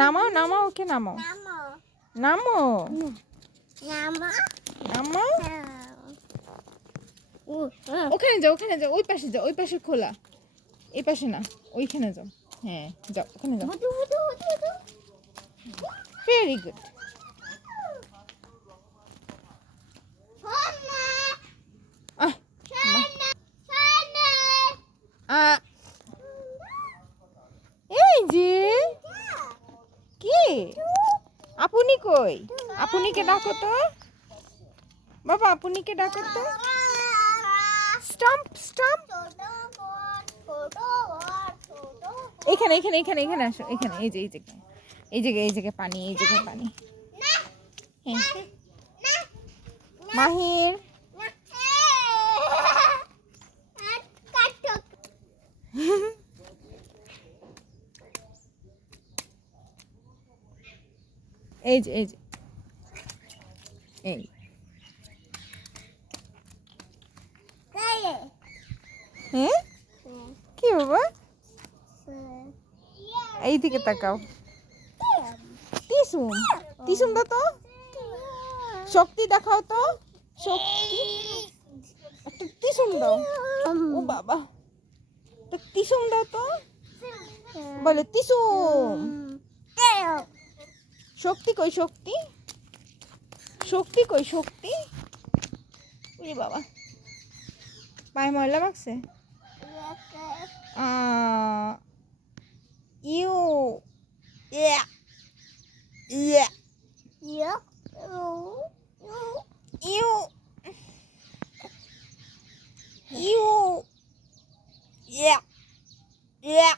নামাও নামাও, ওকে নামাও নামো নামাও। ওখানে যাও, ওখানে যাও, ওই পাশে যাও, ওই পাশে খোলা, এই পাশে না, ওইখানে যাও। হ্যাঁ যাও, ওখানে যাও। Very good. এই যে কি, আপনি কই? আপনিকে ডাকো তো বাবা, আপনিকে ডাকো তো। স্টাম্প স্টাম্প, এখানে এখানে এখানে এখানে আসো, এখানে, এই যে এই জায়গায়, এই জায়গায়, এই জায়গায় পানি, এই জায়গায় পানি। হ্যাঁ মাহির, এই যে এই যে এই হ্যাঁ কি বাবা, এইদিকে তাকাও। টিসুম, টিসুম দাও তো, শক্তি দেখাও তো, শক্তি, একটা টিসুম দাও। ও বাবা, তো টিসুম দাও তো, বলে টিসুম। শক্তি কই, শক্তি, শক্তি কই, শক্তি। ওরে বাবা, পায়ে ময়লা মাখছে। ইউ ইয়া ইয়া ইউ ইউ ইয়া ইয়া